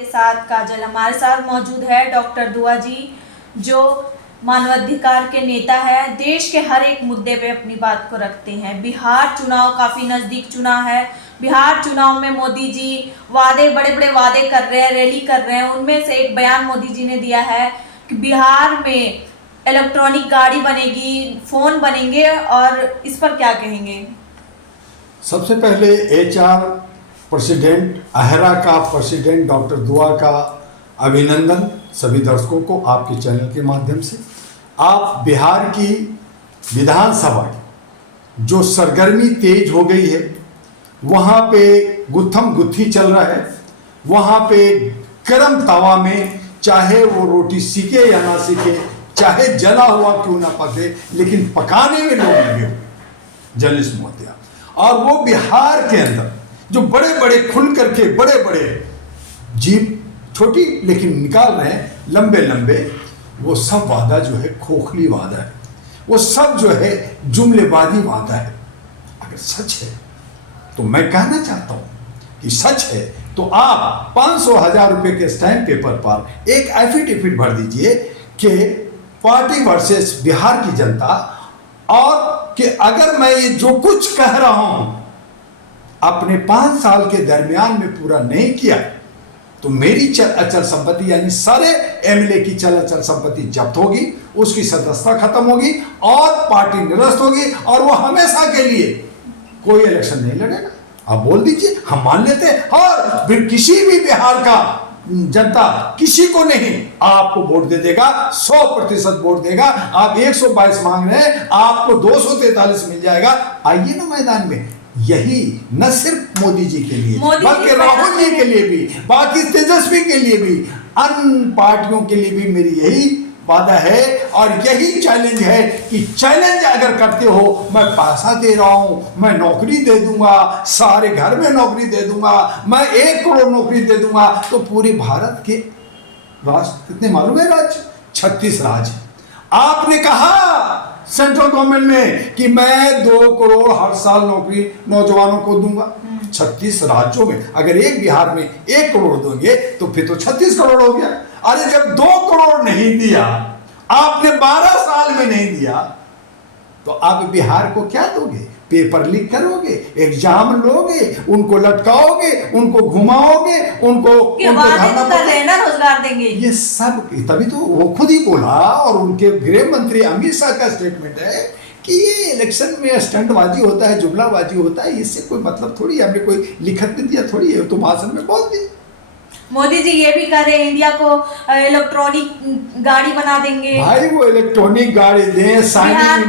के साथ काजल हमारे साथ मौजूद है डॉक्टर दुआ जी, जो मानवाधिकार के नेता है। देश के हर एक मुद्दे पे अपनी बात को रखते हैं। बिहार चुनाव काफ़ी नज़दीक चुनाव है। बिहार चुनाव में मोदी जी बड़े बड़े वादे कर रहे हैं, रैली कर रहे हैं। उनमें से एक बयान मोदी जी ने दिया है कि बिहार में इलेक्ट्रॉनिक गाड़ी बनेगी, फ़ोन बनेंगे, और इस पर क्या कहेंगे? सबसे पहले HR प्रेसिडेंट अहरा का प्रेसिडेंट डॉक्टर दुआ का अभिनंदन सभी दर्शकों को आपके चैनल के माध्यम से। आप बिहार की विधानसभा की जो सरगर्मी तेज हो गई है, वहाँ पे गुत्थम गुत्थी चल रहा है। वहाँ पे गरम तवा में चाहे वो रोटी सीखे या ना सीखे, चाहे जला हुआ क्यों ना पके, लेकिन पकाने में लोग लगे हुए जलिस मोतिया। और वो बिहार के अंदर जो बड़े बड़े खुल करके बड़े बड़े जीप छोटी लेकिन निकाल रहे हैं लंबे लंबे, वो सब वादा जो है खोखली वादा है, वो सब जो है जुमलेबाजी वादा है। अगर सच है तो मैं कहना चाहता हूं कि सच है तो आप 500,000 रुपए के स्टैंप पेपर पर एक एफिडेविट भर दीजिए कि पार्टी वर्सेस बिहार की जनता, और कि अगर मैं ये जो कुछ कह रहा हूं अपने 5 साल के दरमियान में पूरा नहीं किया तो मेरी अचल संपत्ति यानी सारे MLA की अचल संपत्ति जब्त होगी, उसकी सदस्यता खत्म होगी और पार्टी निरस्त होगी, और वो हमेशा के लिए कोई इलेक्शन नहीं लड़ेगा। आप बोल दीजिए, हम मान लेते हैं। और फिर किसी भी बिहार का जनता किसी को नहीं आपको वोट दे देगा, 100% वोट देगा। आप 122 मांग रहे हैं, आपको 243 मिल जाएगा। आइए ना मैदान में। यही न सिर्फ मोदी जी के लिए बल्कि राहुल जी के लिए भी, बाकी तेजस्वी के लिए भी, अन्य पार्टियों के लिए भी मेरी यही वादा है और यही चैलेंज है कि चैलेंज अगर करते हो, मैं पैसा दे रहा हूं, मैं नौकरी दे दूंगा, सारे घर में नौकरी दे दूंगा, मैं 1 करोड़ नौकरी दे दूंगा, तो पूरे भारत के राज्य कितने मालूम है? राज्य 36 राज्य। आपने कहा सेंट्रल गवर्नमेंट में कि मैं 2 करोड़ हर साल नौकरी नौजवानों को दूंगा। 36 राज्यों में अगर एक बिहार में 1 करोड़ दोगे तो फिर तो 36 करोड़ हो गया। अरे जब 2 करोड़ नहीं दिया, आपने 12 साल में नहीं दिया, तो आप बिहार को क्या दोगे? पेपर लीक करोगे, एग्जाम लोगे, उनको लटकाओगे, उनको घुमाओगे, उनको रोजगार देंगे। ये सब तभी तो वो खुद ही बोला, और उनके गृह मंत्री अमित शाह का स्टेटमेंट है कि ये इलेक्शन में स्टंटबाजी होता है, जुमलाबाजी होता है, इससे कोई मतलब थोड़ी है। हमने कोई लिखत नहीं दिया थोड़ी है, तो भाषण में बोल दी। मोदी जी ये भी कह रहे हैं इंडिया को इलेक्ट्रॉनिक गाड़ी बना देंगे। भाई वो इलेक्ट्रॉनिक गाड़ी दें, बिहार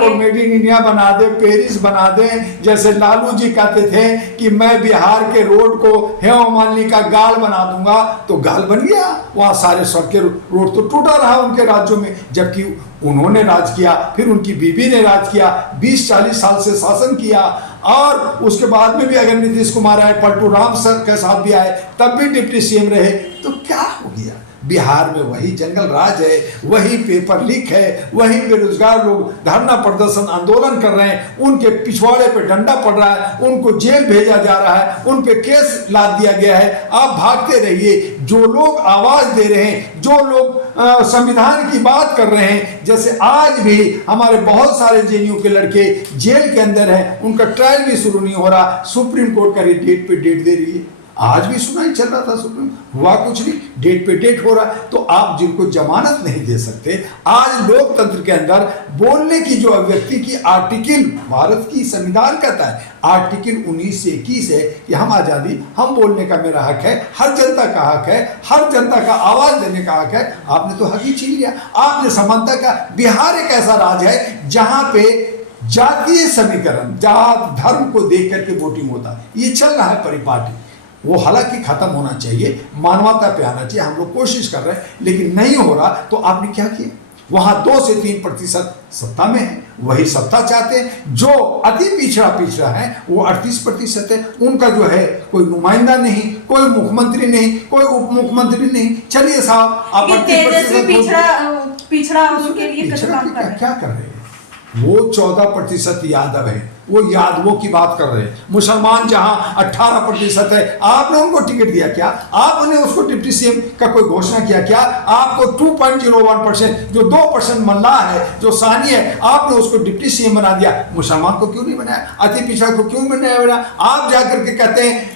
को मेड इन इंडिया बना दे, पेरिस बना दे। जैसे लालू जी कहते थे कि मैं बिहार के रोड को हेमा मालिनी का गाल बना दूंगा, तो गाल बन गया। वहाँ सारे सड़कें रोड तो टूटा रहा उनके राज्यों में, जबकि उन्होंने राज किया, फिर उनकी बीबी ने राज किया, 20-40 साल से शासन किया। और उसके बाद में भी अगर नीतीश कुमार आए, पलटू राम सर के साथ भी आए, तब भी डिप्टी CM रहे, तो क्या हो गया? बिहार में वही जंगल राज है, वही पेपर लीक है, वही बेरोजगार लोग धरना प्रदर्शन आंदोलन कर रहे हैं, उनके पिछवाड़े पे डंडा पड़ रहा है, उनको जेल भेजा जा रहा है, उन पे केस लाद दिया गया है। आप भागते रहिए। जो लोग आवाज दे रहे हैं, जो लोग संविधान की बात कर रहे हैं, जैसे आज भी हमारे बहुत सारे JNU के लड़के जेल के अंदर हैं, उनका ट्रायल भी शुरू नहीं हो रहा। सुप्रीम कोर्ट का डेट पे डेट दे रही है। आज भी सुनाई चल रहा था, सुप्रीम हुआ कुछ नहीं, डेट पे डेट हो रहा। तो आप जिनको जमानत नहीं दे सकते, आज लोकतंत्र के अंदर बोलने की जो अभिव्यक्ति की आर्टिकल भारत की संविधान कहता है, आर्टिकल 19 से 21 है कि हम आजादी, हम बोलने का मेरा हक है, हर जनता का हक है, हर जनता का आवाज देने का हक है। आपने तो हक ही छीन लिया। आपने समानता का, बिहार एक ऐसा राज्य है जहां पे जातीय समीकरण, जात धर्म को देख करके वोटिंग होता है। ये चल रहा है परिपाटी, वो हालांकि खत्म होना चाहिए, मानवता पे आना चाहिए। हम लोग कोशिश कर रहे हैं, लेकिन नहीं हो रहा। तो आपने क्या किया? वहां 2 से 3% सत्ता में है, वही सत्ता चाहते हैं। जो अति पिछड़ा है वो 38% है। उनका जो है कोई नुमाइंदा नहीं, कोई मुख्यमंत्री नहीं, कोई उप मुख्यमंत्री नहीं। चलिए साहब, आप पिछड़ा उनके लिए क्या कर रहे हैं? वो 14% यादव है, वो यादवों की बात कर रहे हैं। मुसलमान जहां 18% है, आपने उनको टिकट दिया क्या? आपने उसको डिप्टी सीएम का कोई घोषणा किया क्या? आपको 2.01% जो 2% मल्लाह है, जो सानी है, आपने उसको डिप्टी सीएम बना दिया। मुसलमान को क्यों नहीं बनाया? अति पिछड़ा को क्यों बनाया? आप जाकर के कहते हैं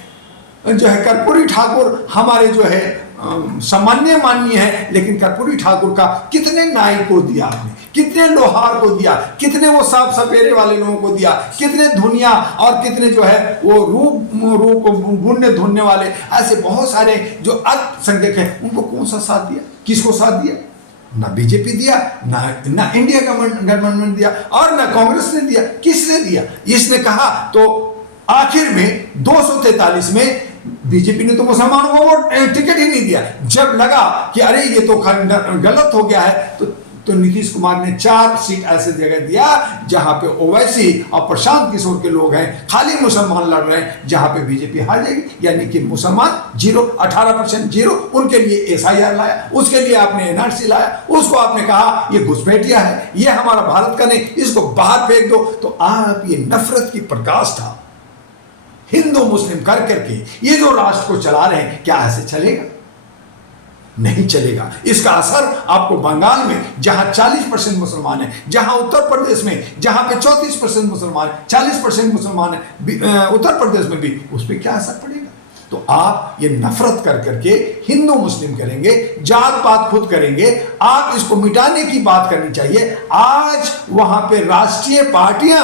जो है कर्पूरी ठाकुर हमारे जो है सामान्य माननीय है, लेकिन कर्पूरी ठाकुर का कितने नाई को दिया आपने, कितने लोहार को दिया, कितने वो साफ सपेरे वाले लोगों को दिया, कितने धुनिया और कितने जो है वो रूप को बुनने धुनने वाले, ऐसे बहुत सारे जो अल्पसंख्यक हैं, उनको कौन सा साथ दिया? किसको साथ दिया? ना बीजेपी दिया, ना इंडिया गवर्नमेंट दिया, और ना कांग्रेस ने दिया। किसने दिया? इसने कहा तो आखिर में 243 में बीजेपी ने तो मुसलमानों को वोट टिकट ही नहीं दिया। जब लगा कि अरे ये तो गलत हो गया है, तो नीतीश कुमार ने 4 सीट ऐसे जगह दिया जहां पे ओवैसी और प्रशांत किशोर के लोग हैं, खाली मुसलमान लड़ रहे हैं, जहां पे बीजेपी हार जाएगी। यानी कि मुसलमान 18% जीरो, उनके लिए एसआईआर लाया, उसके लिए आपने एनआरसी लाया, उसको आपने कहा ये घुसपैठिया है, ये हमारा भारत का नहीं, इसको बाहर फेंक दो। तो आप ये नफरत की प्रकाष्ठा हिंदू मुस्लिम कर करके ये जो राष्ट्र को चला रहे हैं, क्या ऐसे चलेगा? नहीं चलेगा। इसका असर आपको बंगाल में जहां 40% मुसलमान है, जहां उत्तर प्रदेश में जहां पे 34% मुसलमान है, 40% मुसलमान है उत्तर प्रदेश में भी, उस पर क्या असर पड़ेगा? तो आप ये नफरत कर करके हिंदू मुस्लिम करेंगे, जात पात खुद करेंगे, आप इसको मिटाने की बात करनी चाहिए। आज वहां पे राष्ट्रीय पार्टियां,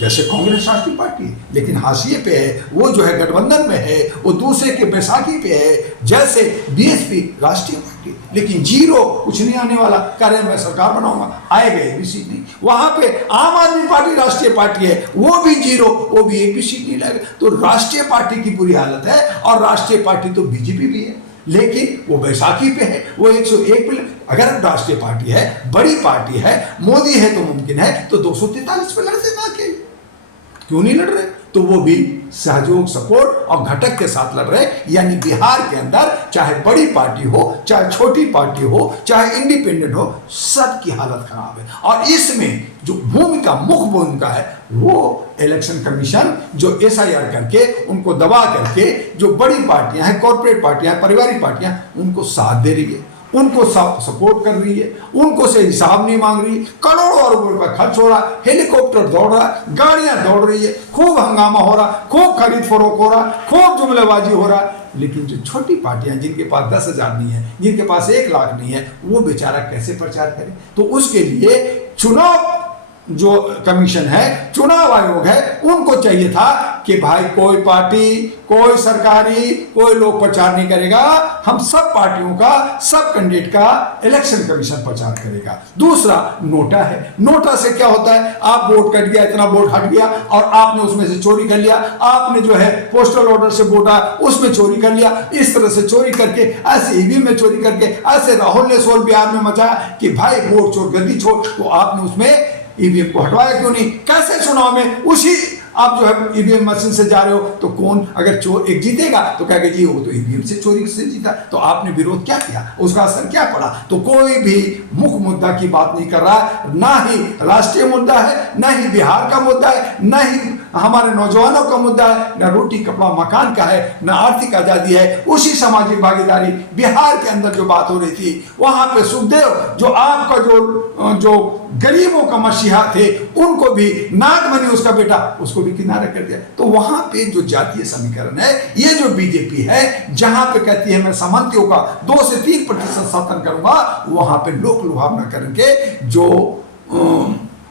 जैसे कांग्रेस राष्ट्रीय पार्टी, लेकिन हाशिए पे है, वो जो है गठबंधन में है, वो दूसरे के बैसाखी पे है, जैसे बीएसपी राष्ट्रीय पार्टी, लेकिन जीरो, कुछ नहीं आने वाला, कह रहे मैं सरकार बनाऊंगा, आएगा एक भी सीट नहीं। वहां पे आम आदमी पार्टी राष्ट्रीय पार्टी है, वो भी जीरो, वो भी एक भी सीट नहीं लाएगा। तो राष्ट्रीय पार्टी की बुरी हालत है, और राष्ट्रीय पार्टी तो बीजेपी भी है, लेकिन वो बैसाखी पे है, वो 101 पे। अगर राष्ट्रीय पार्टी है, बड़ी पार्टी है, मोदी है, तो मुमकिन है तो 243 पे लड़ते ना, के क्यों नहीं लड़ रहे? तो वो भी सहयोग, सपोर्ट और घटक के साथ लड़ रहे। यानी बिहार के अंदर चाहे बड़ी पार्टी हो, चाहे छोटी पार्टी हो, चाहे इंडिपेंडेंट हो, सबकी हालत खराब है। और इसमें जो भूमिका, मुख्य भूमिका है, वो इलेक्शन कमीशन जो एसआईआर करके उनको दबा करके जो बड़ी पार्टियां हैं, कॉर्पोरेट पार्टियां, पारिवारिक पार्टियां, उनको साथ दे रही है, उनको सपोर्ट कर रही है, उनको से हिसाब नहीं मांग रही। करोड़ों रुपए का खर्च हो रहा, हेलीकॉप्टर दौड़ रहा, गाड़ियां दौड़ रही है, खूब हंगामा हो रहा, खूब खरीद फरोख्त हो रहा, खूब जुमलेबाजी हो रहा। लेकिन जो छोटी पार्टियां, जिनके पास 10,000 नहीं है, जिनके पास 1 लाख नहीं है, वो बेचारा कैसे प्रचार करे? तो उसके लिए चुनाव जो कमीशन है, चुनाव आयोग है, उनको चाहिए था कि भाई कोई पार्टी, कोई सरकारी, कोई लोग प्रचार नहीं करेगा, हम सब पार्टियों का, सब कैंडिडेट का इलेक्शन कमीशन प्रचार करेगा। दूसरा नोटा है। नोटा से क्या होता है? आप वोट कट गया, इतना वोट हट गया, और आपने उसमें से चोरी कर लिया, आपने जो है पोस्टल ऑर्डर से वोट आया, उसमें चोरी कर लिया। इस तरह से चोरी करके, ऐसे ईवीएम में चोरी करके, ऐसे राहुल ने शोर बिहार में मचाया कि भाई वोट चोर, गद्दी छोड़, तो आपने उसमें ईवीएम को हटवाया क्यों नहीं? कैसे चुनाव में उसी आप जो है ईवीएम मशीन से जा रहे हो, तो कौन, अगर चोर एक जीतेगा तो कहेगा जी वो तो ईवीएम से चोरी से जीता, तो आपने विरोध क्या किया, उसका असर क्या पड़ा? तो कोई भी मुख्य मुद्दा की बात नहीं कर रहा है, ना ही राष्ट्रीय मुद्दा है, ना ही बिहार का मुद्दा है, ना ही हमारे नौजवानों का मुद्दा है, ना रोटी कपड़ा मकान का है, ना आर्थिक आजादी है। उसी सामाजिक भागीदारी बिहार के अंदर जो बात हो रही थी, वहां पे सुखदेव जो आपका जो गरीबों का मसीहा थे, उनको भी नागमणि उसका बेटा, उसको भी किनारे कर दिया। तो वहां पे जो जातीय समीकरण है, ये जो बीजेपी है, जहां पे कहती है मैं सामंतियों का 2 से 3% शासन करूंगा, वहां पे लोक लुभावना करके जो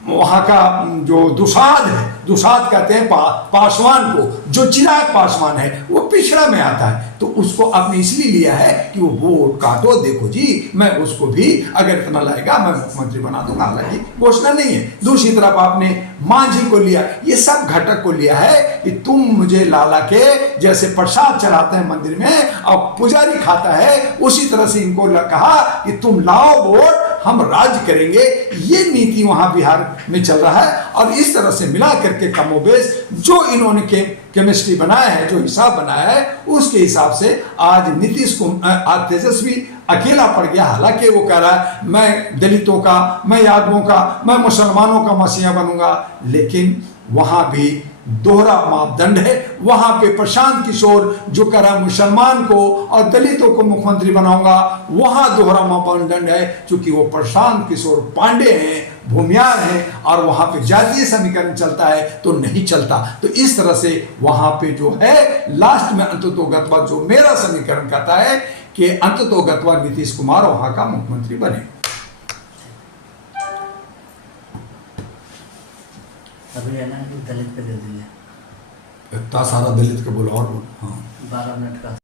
वहां का जो दुसाध है, दुसाध कहते हैं पासवान को, जो चिराग पासवान है, वो पिछड़ा में आता है, तो उसको आपने इसलिए लिया है कि वो वोट काटो, देखो जी मैं उसको भी अगर इतना लाएगा मैं मुख्यमंत्री बना दूंगा। हालांकि घोषणा नहीं है। दूसरी तरफ आपने मांझी को लिया, ये सब घटक को लिया है कि तुम मुझे लाला के जैसे प्रसाद चढ़ाते हैं मंदिर में और पुजारी खाता है, उसी तरह से इनको कहा कि तुम लाओ वोट, हम राज करेंगे, ये नीति वहां बिहार में चल रहा है। और इस तरह से मिला करके कमोबेश जो इन्होंने केमिस्ट्री बनाया है, जो हिसाब बनाया है, उसके हिसाब से आज नीतीश आज तेजस्वी अकेला पड़ गया। हालांकि वो कह रहा है मैं दलितों का, मैं यादवों का, मैं मुसलमानों का मसीहा बनूंगा, लेकिन वहां भी दोहरा मापदंड है। वहां पे प्रशांत किशोर जो कह रहा है मुसलमान को और दलितों को मुख्यमंत्री बनाऊंगा, वहां दोहरा मापदंड है, क्योंकि वो प्रशांत किशोर पांडे हैं, भूमियार हैं, और वहां पे जातीय समीकरण चलता है तो नहीं चलता। तो इस तरह से वहां पे जो है लास्ट में अंततोगत्वा जो मेरा समीकरण कहता है कि अंततोगत्वा नीतीश कुमार वहां का मुख्यमंत्री बने। अभी है ना कि दलित पे दे दिए, इतना सारा दलित के बोलो और बोलो। हाँ 12 मिनट का।